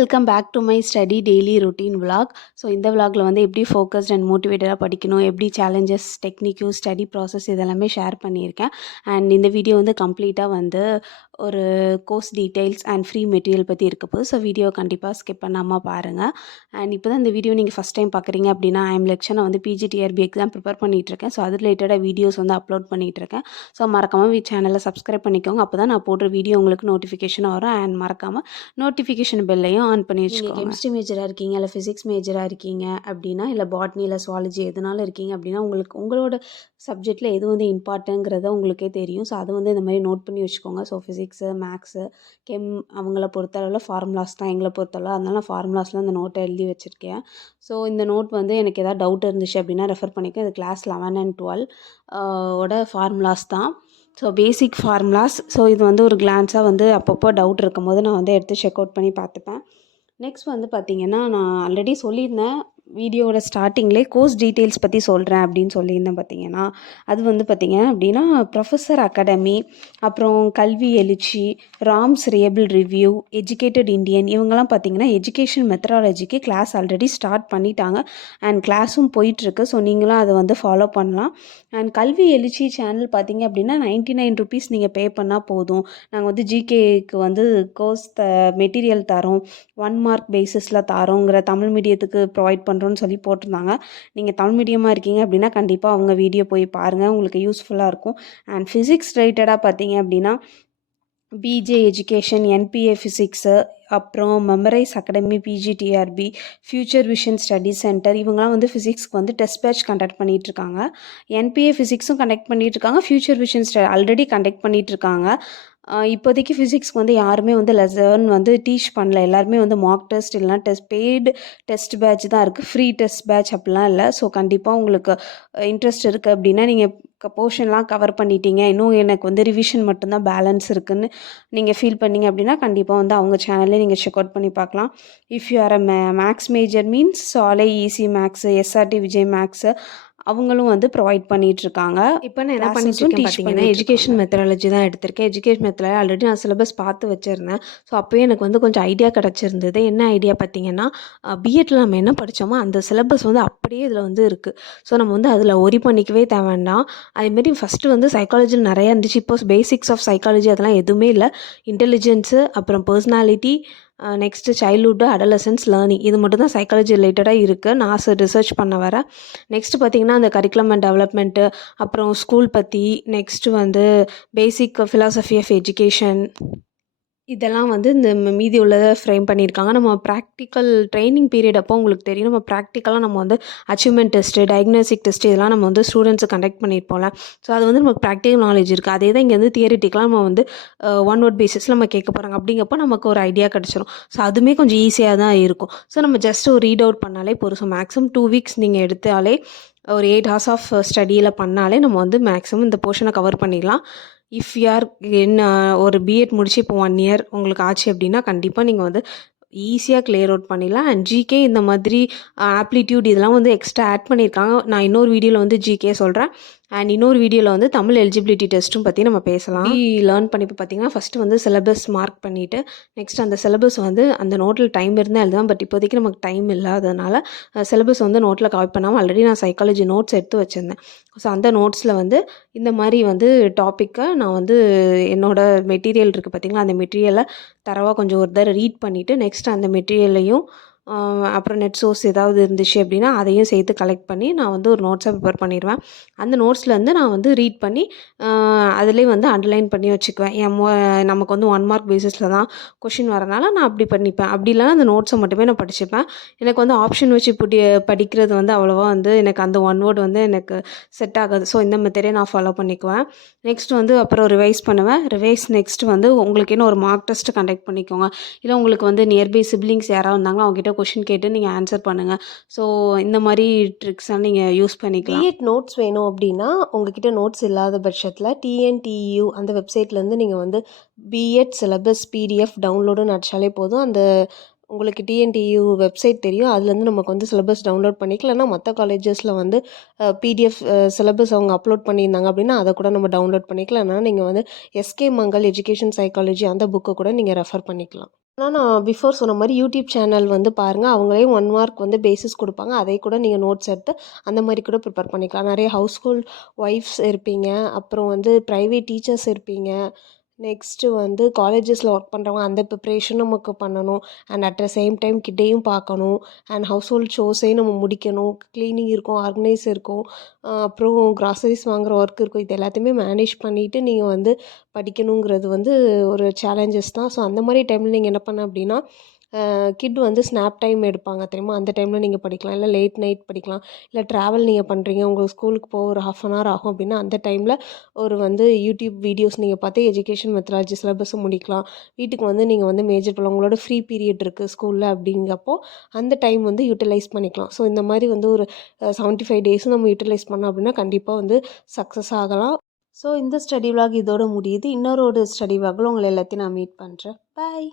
Welcome back to my study daily routine vlog. So இந்த விலாகில் வந்து எப்படி ஃபோக்கஸ்ட் அண்ட் மோட்டிவேட்டடாக படிக்கணும், எப்படி சேலஞ்சஸ், டெக்னிக்கு, ஸ்டடி ப்ராசஸ் இதெல்லாமே ஷேர் பண்ணியிருக்கேன். அண்ட் இந்த வீடியோ வந்து கம்ப்ளீட்டாக வந்து ஒரு course details and free material பற்றி இருக்க போது. ஸோ வீடியோ கண்டிப்பாக ஸ்கிப் பண்ணாமல் பாருங்கள். அண்ட் இப்போ தான் இந்த வீடியோ நீங்கள் ஃபஸ்ட் டைம் பார்க்குறீங்க அப்படின்னா, ஐஎம் லெக்ஷனை வந்து பிஜிடிஆர்பி எக்ஸாம் ப்ரிப்பேர் பண்ணிகிட்ருக்கேன். ஸோ அது ரிலேட்டடாக வீடியோஸ் வந்து அப்லோட் பண்ணிகிட்ருக்கேன். ஸோ மறக்காமல் சேனலை சப்ஸ்கிரைப் பண்ணிக்கோங்க. அப்போ தான் நான் போடுற வீடியோ உங்களுக்கு நோட்டிஃபிகேஷன் வரும். அண்ட் மறக்காமல் நோட்டிஃபிகேஷன் பெல்லையும் ஆன் பண்ணி வச்சுக்கோங்க. கெமிஸ்ட்ரி மேஜராக இருக்கீங்க, இல்லை ஃபிசிக்ஸ் மேஜராக இருக்கீங்க அப்படின்னா, இல்லை பாட்னி, இல்லை சுவாலஜி எதுனாலும் இருக்கீங்க அப்படின்னா, உங்களோட சப்ஜெக்டில் எது வந்து இம்பார்ட்டங்கிறத உங்களுக்கே தெரியும். ஸோ அதை வந்து இந்த மாதிரி நோட் பண்ணி வச்சுக்கோங்க. ஸோ ஃபிசிக்ஸு, மேக்ஸு, அவங்கள பொறுத்தளவில் ஃபார்முலாஸ் தான் எங்களை பொறுத்தளவு. அதனால நான் ஃபார்முலாஸில் அந்த நோட்டை எழுதி வச்சுருக்கேன். ஸோ இந்த நோட் வந்து எனக்கு எதாவது டவுட் இருந்துச்சு அப்படின்னா ரெஃபர் பண்ணிக்கோ. இது கிளாஸ் 11 and 12 ஓட ஃபார்முலாஸ் தான். So basic formulas. ஸோ இது வந்து ஒரு கிளான்ஸாக வந்து அப்பப்போ டவுட் இருக்கும் போது நான் வந்து எடுத்து செக் அவுட் பண்ணி பார்த்துப்பேன். நெக்ஸ்ட் வந்து பார்த்திங்கன்னா, நான் ஆல்ரெடி சொல்லியிருந்தேன் வீடியோவோட ஸ்டார்டிங்லேயே கோர்ஸ் டீட்டெயில்ஸ் பற்றி சொல்கிறேன் அப்படின்னு சொல்லியிருந்தேன். பார்த்திங்கன்னா அது வந்து பார்த்திங்க அப்படின்னா, ப்ரொஃபஸர் அகாடமி, அப்புறம் கல்வி எழுச்சி, ராம்ஸ் ரியபிள் ரிவ்யூ, எஜுகேட்டட் இண்டியன், இவங்கெல்லாம் பார்த்திங்கன்னா எஜுகேஷன் மெத்தடாலஜிக்கு கிளாஸ் ஆல்ரெடி ஸ்டார்ட் பண்ணிட்டாங்க. அண்ட் கிளாஸும் போயிட்டுருக்கு. ஸோ நீங்களும் அதை வந்து ஃபாலோ பண்ணலாம். அண்ட் கல்வி எழுச்சி சேனல் பார்த்திங்க அப்படின்னா 99 rupees நீங்கள் பே பண்ணால் போதும். நாங்கள் வந்து ஜிகேக்கு வந்து கோர்ஸ் மெட்டீரியல் தரோம், 1 mark பேசிஸில் தரோங்கிற தமிழ் மீடியத்துக்கு ப்ரொவைட் பண்ணுறோன்னு சொல்லி போட்டிருந்தாங்க. நீங்கள் தமிழ் மீடியமாக இருக்கீங்க அப்படின்னா கண்டிப்பாக அவங்க வீடியோ போய் பாருங்கள், உங்களுக்கு யூஸ்ஃபுல்லாக இருக்கும். அண்ட் ஃபிசிக்ஸ் ரிலேட்டடாக பார்த்தீங்க அப்படின்னா பிஜே எஜுகேஷன், என்பிஏ ஃபிசிக்ஸு, அப்புறம் memorize academy, PGTRB, future vision study centre, இவங்களாம் வந்து ஃபிசிக்ஸ்க்கு வந்து டெஸ்ட் பேட்ச் கண்டக்ட் பண்ணிகிட்ருக்காங்க. என்பிஏ ஃபிசிக்ஸும் கண்டக்ட் பண்ணிகிட்ருக்காங்க, ஃபியூச்சர் விஷன் ஆல்ரெடி கண்டக்ட் பண்ணிகிட்ருக்காங்க. இப்போதைக்கு ஃபிசிக்ஸ்க்கு வந்து யாருமே வந்து லெசன் வந்து டீச் பண்ணல. எல்லாருமே வந்து மார்க் டெஸ்ட் இல்லைனா பெய்டு டெஸ்ட் பேட்ச் தான் இருக்குது. ஃப்ரீ டெஸ்ட் பேட்ச் அப்படிலாம் இல்லை. ஸோ கண்டிப்பாக உங்களுக்கு இன்ட்ரெஸ்ட் இருக்குது அப்படின்னா, நீங்கள் போர்ஷன்லாம் கவர் பண்ணிட்டீங்க, இன்னும் எனக்கு வந்து ரிவிஷன் மட்டும்தான் பேலன்ஸ் இருக்குதுன்னு நீங்கள் ஃபீல் பண்ணிங்க அப்படின்னா கண்டிப்பாக வந்து அவங்க சேனல்லே நீங்கள் செக் அவுட் பண்ணி பார்க்கலாம். If you are a maths major means சாலை easy maths, SRT Vijay maths அவங்களும் வந்து ப்ரொவைட் பண்ணிகிட்ருக்காங்க. இப்போ நான் என்ன பண்ணிட்டுருக்கேன் பார்த்தீங்கன்னா, எஜுகேஷன் மெத்தடாலஜி தான் எடுத்திருக்கேன். எஜுகேஷன் மெத்தடாலஜி ஆல்ரெடி நான் சிலபஸ் பார்த்து வச்சுருந்தேன். ஸோ அப்போயே எனக்கு வந்து கொஞ்சம் ஐடியா கிடச்சிருந்தது. என்ன ஐடியா பார்த்தீங்கன்னா, பிஎட்டில் நம்ம என்ன படித்தோமோ அந்த சிலபஸ் வந்து அப்படியே இதில் வந்து இருக்குது. ஸோ நம்ம வந்து அதில் ஒரி பண்ணிக்கவே தேவைண்டாம். அதேமாரி ஃபஸ்ட்டு வந்து சைக்காலஜியில் நிறையா இருந்துச்சு. இப்போ பேசிக்ஸ் ஆஃப் சைக்காலஜி அதெல்லாம் எதுவுமே இல்லை. இன்டெலிஜென்ஸு, அப்புறம் பர்சனாலிட்டி, நெக்ஸ்ட்டு சைல்ட்ஹுட்டு, அடலசன்ஸ், லேர்னிங், இது மட்டும் தான் சைக்காலஜி ரிலேட்டடாக இருக்குது. நான் ரிசர்ச் பண்ண வரேன். நெக்ஸ்ட்டு பார்த்திங்கன்னா, அந்த கரிக்குலம் அண்ட் டெவலப்மெண்ட்டு, அப்புறம் ஸ்கூல் பற்றி, நெக்ஸ்ட்டு வந்து பேசிக் ஃபிலாசபி ஆஃப் எஜுகேஷன், இதெல்லாம் வந்து இந்த மீதி உள்ளதை ஃப்ரேம் பண்ணியிருக்காங்க. நம்ம ப்ராக்டிக்கல் ட்ரைனிங் பீரியட் அப்போ உங்களுக்கு தெரியும், நம்ம ப்ராக்டிக்கலாக நம்ம வந்து அச்சீவ்மெண்ட் டெஸ்ட்டு, டயக்னோஸ்டிக் டெஸ்ட்டு இதெல்லாம் நம்ம வந்து ஸ்டூடெண்ட்ஸுக்கு கண்டக்ட் பண்ணியிருப்போம்ல. ஸோ அது வந்து நமக்கு ப்ராக்டிக்கல் நாலேஜ் இருக்குது. அதே தான் இங்கே வந்து தியரிட்டிக்கலாக நம்ம வந்து 1 word பேசிஸில் நம்ம கேட்க போகிறாங்க. அப்படிங்கப்போ நமக்கு ஒரு ஐடியா கிடச்சிரும். ஸோ அதுவுமே கொஞ்சம் ஈஸியாக தான் இருக்கும். ஸோ நம்ம ஜஸ்ட் ஒரு ரீட் அவுட் பண்ணாலே போதும். ஸோ மேக்ஸிமம் 2 weeks நீங்கள் எடுத்தாலே ஒரு 8 hours ஆஃப் ஸ்டடியில் பண்ணாலே நம்ம வந்து மேக்ஸிமம் இந்த போர்ஷனை கவர் பண்ணிடலாம். இஃப் யூ ஆர் ஒரு பிஎட் முடிச்சு இப்போ 1 year உங்களுக்கு ஆச்சு அப்படின்னா கண்டிப்பாக நீங்கள் வந்து ஈஸியாக கிளியர் அவுட் பண்ணிடலாம். அண்ட் ஜிகே இந்த மாதிரி ஆப்ளிடியூட் இதெல்லாம் வந்து எக்ஸ்ட்ரா ஆட் பண்ணியிருக்காங்க. நான் இன்னொரு வீடியோவில் வந்து ஜிகே சொல்கிறேன். அண்ட் இன்னொரு வீடியோவில் வந்து தமிழ் எலிஜிபிலிட்டி டெஸ்ட்டும் பற்றி நம்ம பேசலாம். லேர்ன் பண்ணி பார்த்தீங்கன்னா ஃபஸ்ட்டு வந்து சிலபஸ் மார்க் பண்ணிவிட்டு நெக்ஸ்ட் அந்த சிலபஸ் வந்து அந்த நோட்டில் டைம் இருந்தால் எழுதுவேன். பட் இப்போதைக்கு நமக்கு டைம் இல்லாததுனால சிலபஸ் வந்து நோட்டில் கவர் பண்ணாமல் ஆல்ரெடி நான் சைக்காலஜி நோட்ஸ் எடுத்து வச்சுருந்தேன். ஸோ அந்த நோட்ஸில் வந்து இந்த மாதிரி வந்து டாப்பிக்கை நான் வந்து என்னோடய மெட்டீரியல் இருக்குது பார்த்திங்களா, அந்த மெட்டீரியலை தரவாக கொஞ்சம் ஒரு தடவை ரீட் பண்ணிவிட்டு நெக்ஸ்ட் அந்த மெட்டீரியலையும் அப்புறம் நெட் சோர்ஸ் ஏதாவது இருந்துச்சு அப்படின்னா அதையும் சேர்த்து கலெக்ட் பண்ணி நான் வந்து ஒரு நோட்ஸாக ப்ரிப்பேர் பண்ணிடுவேன். அந்த நோட்ஸ்லேருந்து நான் வந்து ரீட் பண்ணி அதிலே வந்து அண்டர்லைன் பண்ணி வச்சுக்குவேன். நமக்கு வந்து 1 mark பேசிஸில் தான் கொஷின் வரனால நான் அப்படி பண்ணிப்பேன். அப்படி இல்லைனா அந்த நோட்ஸை மட்டுமே நான் படிச்சுப்பேன். எனக்கு வந்து ஆப்ஷன் வச்சு படிக்கிறது வந்து அவ்வளோவா வந்து எனக்கு அந்த 1 word வந்து எனக்கு செட் ஆகாது. ஸோ இந்த மெத்தடே நான் ஃபாலோ பண்ணிக்குவேன். நெக்ஸ்ட் வந்து அப்புறம் ரிவைஸ் பண்ணுவேன். நெக்ஸ்ட் வந்து உங்களுக்கு என்ன ஒரு மார்க் டெஸ்ட்டு கண்டக்ட் பண்ணிக்கோங்க. இல்லை உங்களுக்கு வந்து நியர்பை சிப்ளிங்ஸ் யாராவது இருந்தாங்களோ அவங்ககிட்ட கொஷின் கேட்டு நீங்கள் ஆன்சர் பண்ணுங்கள். ஸோ இந்த மாதிரி ட்ரிக்ஸாக நீங்கள் யூஸ் பண்ணிக்கலாம். பிஎட் நோட்ஸ் வேணும் அப்படின்னா உங்ககிட்ட நோட்ஸ் இல்லாத பட்சத்தில் டிஎன்டியு அந்த வெப்சைட்லேருந்து நீங்கள் வந்து பிஎட் சிலபஸ் பிடிஎஃப் டவுன்லோடுன்னு அடிச்சாலே போதும். அந்த உங்களுக்கு டிஎன்டியு வெப்சைட் தெரியும், அதுலேருந்து நமக்கு வந்து சிலபஸ் டவுன்லோட் பண்ணிக்கலாம். இல்லைனா மற்ற காலேஜஸில் வந்து பிடிஎஃப் சிலபஸ் அவங்க அப்லோட் பண்ணியிருந்தாங்க அப்படின்னா அதை கூட நம்ம டவுன்லோட் பண்ணிக்கலாம். இல்லைனா நீங்கள் வந்து எஸ்கே மங்கள் எஜுகேஷன் சைக்காலஜி அந்த புக்கை கூட நீங்கள் ரெஃபர் பண்ணிக்கலாம். ஆனால் நான் பிஃபோர் சொன்ன மாதிரி யூடியூப் சேனல் வந்து பாருங்கள். அவங்களே 1 மார்க் வந்து பேசிஸ் கொடுப்பாங்க. அதை கூட நீங்கள் நோட்ஸ் எடுத்து அந்த மாதிரி கூட ப்ரிப்பேர் பண்ணிக்கலாம். நிறைய ஹவுஸ் ஹோல்ட் ஒய்ஃப்ஸ் இருப்பீங்க, அப்புறம் வந்து ப்ரைவேட் டீச்சர்ஸ் இருப்பீங்க, நெக்ஸ்ட்டு வந்து காலேஜஸில் ஒர்க் பண்ணுறவங்க, அந்த ப்ரிப்ரேஷன் நமக்கு பண்ணணும். And at the same time கிட்டேயும் பார்க்கணும். அண்ட் ஹவுஸ் ஹோல்ட் ஷோஸையும் நம்ம முடிக்கணும். க்ளீனிங் இருக்கும், ஆர்கனைஸ் இருக்கும், அப்புறம் கிராசரிஸ் வாங்குகிற ஒர்க் இருக்கும். இது எல்லாத்தையுமே மேனேஜ் பண்ணிவிட்டு நீங்கள் வந்து படிக்கணுங்கிறது வந்து ஒரு சேலஞ்சஸ் தான். ஸோ அந்த மாதிரி டைமில் நீங்கள் என்ன பண்ண அப்படின்னா, கிட் வந்து ஸ்னாப் டைம் எடுப்பாங்க தெரியுமா? அந்த டைமில் நீங்கள் படிக்கலாம். இல்லை லேட் நைட் படிக்கலாம். இல்லை ட்ராவல் நீங்கள் பண்ணுறீங்க, உங்களுக்கு ஸ்கூலுக்கு போக ஒரு 1/2 அன் ஹவர் ஆகும் அப்படின்னா, அந்த டைமில் ஒரு வந்து யூடியூப் வீடியோஸ் நீங்கள் பார்த்து எஜுகேஷன் மெத்தடாலஜி சிலபஸை முடிக்கலாம். வீட்டுக்கு வந்து நீங்கள் வந்து மேஜர் பண்ணலாம். உங்களோட ஃப்ரீ பீரியட் இருக்குது ஸ்கூலில் அப்படிங்கப்போ அந்த டைம் வந்து யூட்டிலைஸ் பண்ணிக்கலாம். ஸோ இந்த மாதிரி வந்து ஒரு 75 டேஸும் நம்ம யூட்டிலைஸ் பண்ணோம் அப்படின்னா கண்டிப்பாக வந்து சக்ஸஸ் ஆகலாம். ஸோ இந்த ஸ்டடி விலாக் இதோட முடியுது. இன்னொரு ஸ்டடி விலாகில் உங்களை எல்லாத்தையும் நான் மீட் பண்ணுறேன். பாய்.